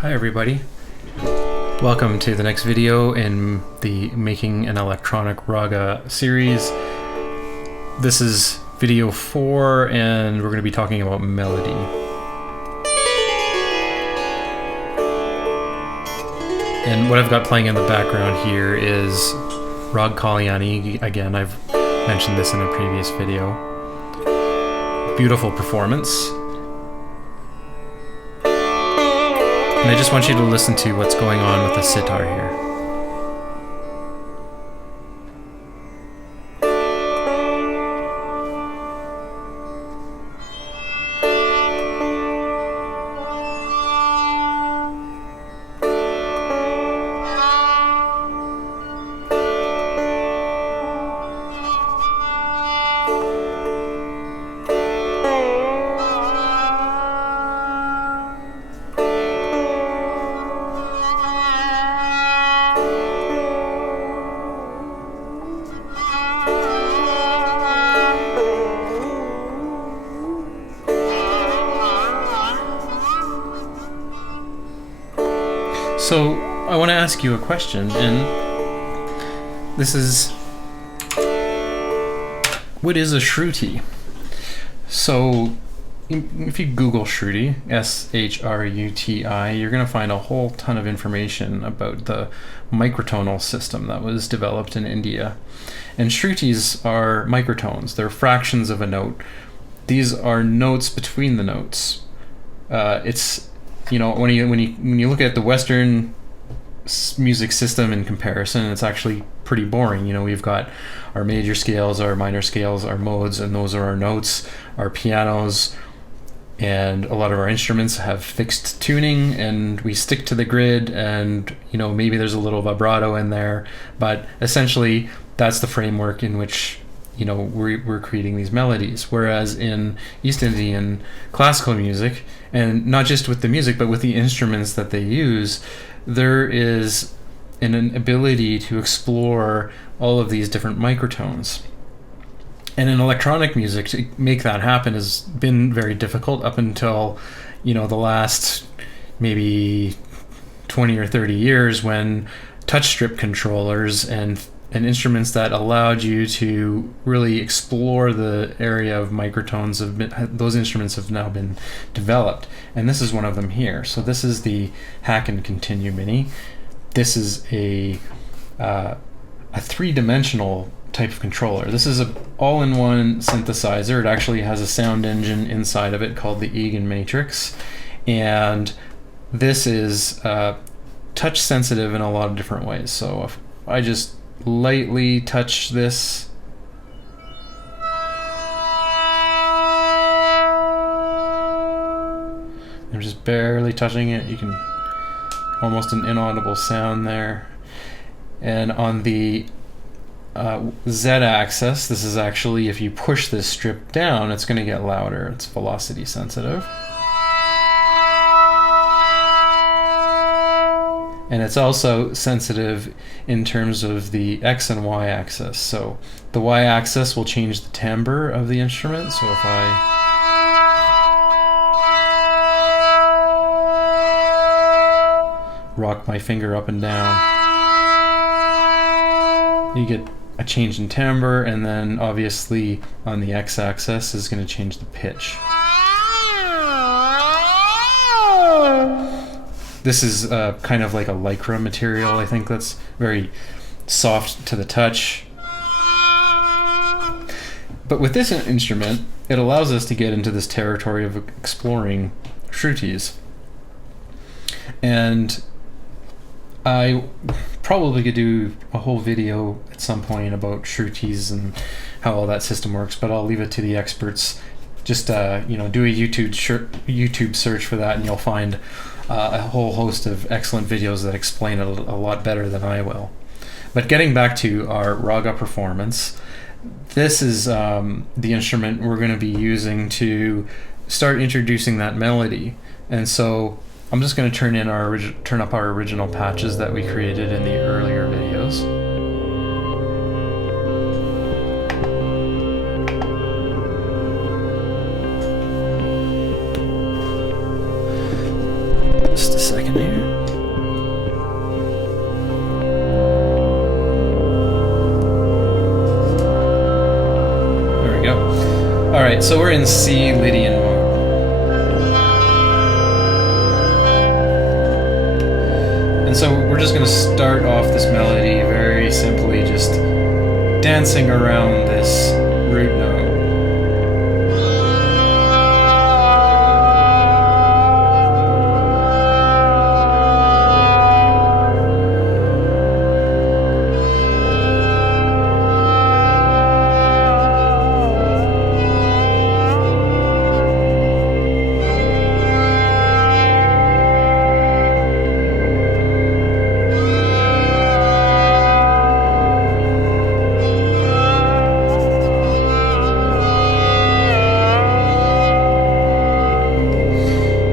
Hi everybody, welcome to the next video in the Making an Electronic Raga series. This is video 4 and we're going to be talking about melody. And what I've got playing in the background here is Raga Kalyani. Again, I've mentioned this in a previous video. Beautiful performance. And I just want you to listen to what's going on with the sitar here. So I want to ask you a question, and this is, what is a shruti? So if you Google Shruti, S-H-R-U-T-I, you're going to find a whole ton of information about the microtonal system that was developed in India. And shrutis are microtones. They're fractions of a note. These are notes between the notes. It's, you know, when you look at the Western music system in comparison, it's actually pretty boring. You know, we've got our major scales, our minor scales, our modes, and those are our notes, our pianos, and a lot of our instruments have fixed tuning, and we stick to the grid, and, you know, maybe there's a little vibrato in there, but essentially that's the framework in which, you know, we're creating these melodies. Whereas in East Indian classical music, and not just with the music, but with the instruments that they use, there is an ability to explore all of these different microtones. And in electronic music, to make that happen has been very difficult up until, you know, the last maybe 20 or 30 years, when touch strip controllers and instruments that allowed you to really explore the area of microtones those instruments have now been developed, and this is one of them here. So this is the Haken ContinuuMini. This is a three-dimensional type of controller. This is an all-in-one synthesizer. It actually has a sound engine inside of it called the Egan Matrix, and this is touch sensitive in a lot of different ways. So if I just lightly touch this, I'm just barely touching it, you can almost an inaudible sound there. And on the Z-axis, this is actually, if you push this strip down, it's going to get louder. It's velocity sensitive. And it's also sensitive in terms of the X and Y axis. So the Y axis will change the timbre of the instrument. So if I rock my finger up and down, you get a change in timbre, and then obviously on the X axis is going to change the pitch. This is kind of like a lycra material. I think that's very soft to the touch. But with this instrument, it allows us to get into this territory of exploring shrutis. And I probably could do a whole video at some point about shrutis and how all that system works, but I'll leave it to the experts. Just you know, do a YouTube search for that, and you'll find a whole host of excellent videos that explain it a lot better than I will. But getting back to our Raga performance, this is the instrument we're going to be using to start introducing that melody. And so I'm just going to turn up our original patches that we created in the earlier videos. Just a second here. Alright, so we're in C Lydian mode. And so we're just going to start off this melody very simply, just dancing around this root note.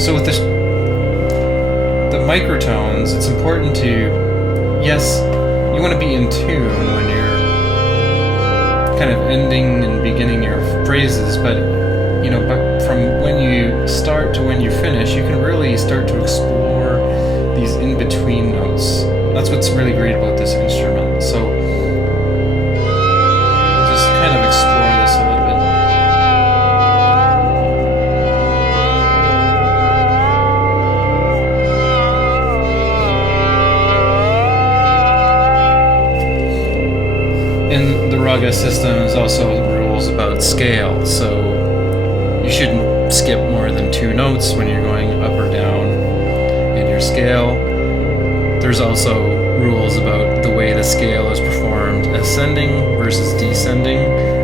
So with the microtones, it's important to, yes, you want to be in tune when you're kind of ending and beginning your phrases, but but from when you start to when you finish, you can really start to explore these in-between notes. That's what's really great about this instrument. So we'll just kind of explore this a little bit. In the Raga system is also rules about scale, so you shouldn't skip more than 2 notes when you're going up or down in your scale. There's also rules about the way the scale is performed, ascending versus descending.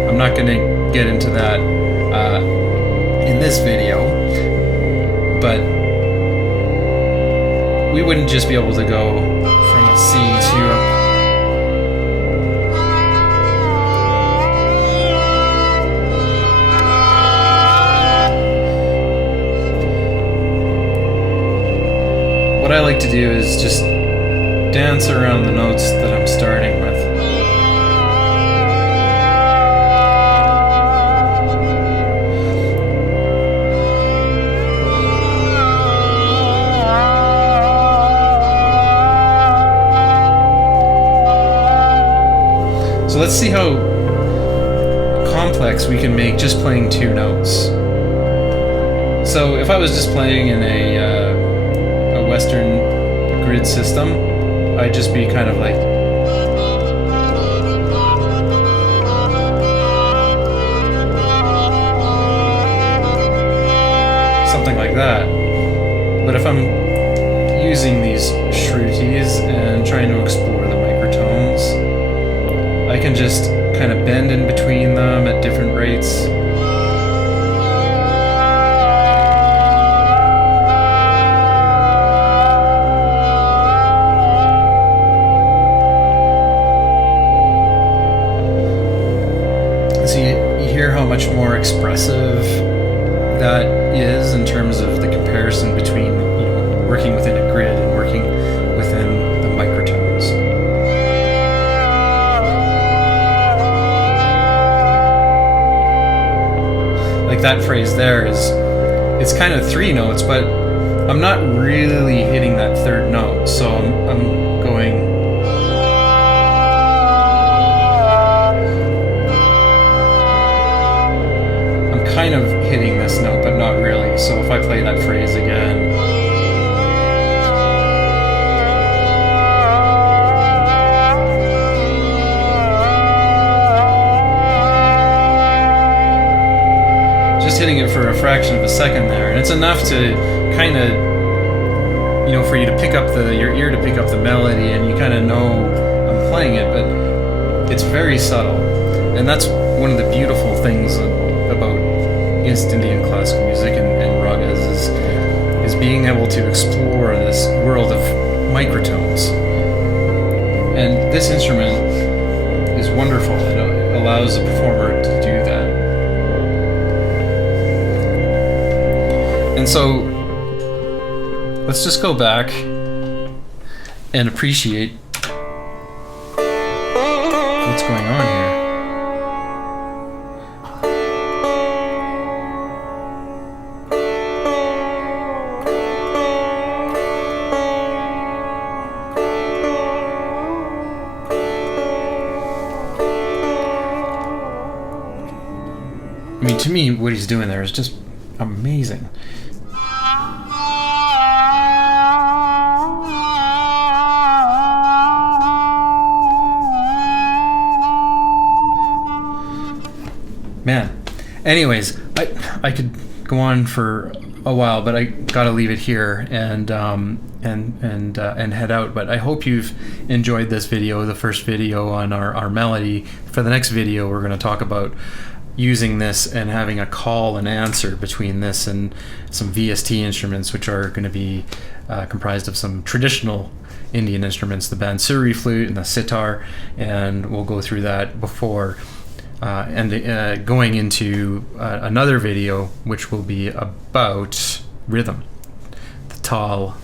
I'm not going to get into that in this video, but we wouldn't just be able to go from a C to a What I like to do is just dance around the notes that I'm starting with. So let's see how complex we can make just playing 2 notes. So if I was just playing in a Western grid system, I'd just be kind of like something like that. But if I'm using these shrutis and trying to explore the microtones, I can just kind of bend in between them at different rates. So you hear how much more expressive that is in terms of the comparison between working within a grid and working within the microtones. Like that phrase there it's kind of 3 notes, but I'm not really hitting that 3rd note, so I'm going. Kind of hitting this note, but not really. So if I play that phrase again, just hitting it for a fraction of a second there, and it's enough to kind of, for you to pick up your ear to pick up the melody, and you kind of know I'm playing it, but it's very subtle, and that's one of the beautiful things about East Indian classical music and ragas is being able to explore this world of microtones. And this instrument is wonderful. It allows a performer to do that. And so let's just go back and appreciate what's going on here. mean, to me, what he's doing there is just amazing. Man. Anyways, I could go on for a while, but I gotta leave it here and head out. But I hope you've enjoyed this video, the first video on our melody. For the next video, we're gonna talk about using this and having a call and answer between this and some VST instruments, which are going to be comprised of some traditional Indian instruments, the bansuri flute and the sitar, and we'll go through that before going into another video, which will be about rhythm, the tal,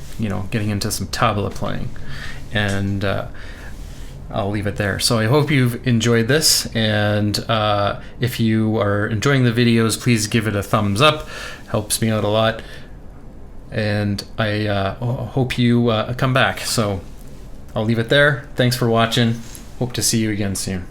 getting into some tabla playing, and I'll leave it there. So I hope you've enjoyed this, and if you are enjoying the videos, please give it a thumbs up. Helps me out a lot, and I hope you come back. So I'll leave it there. Thanks for watching. Hope to see you again soon.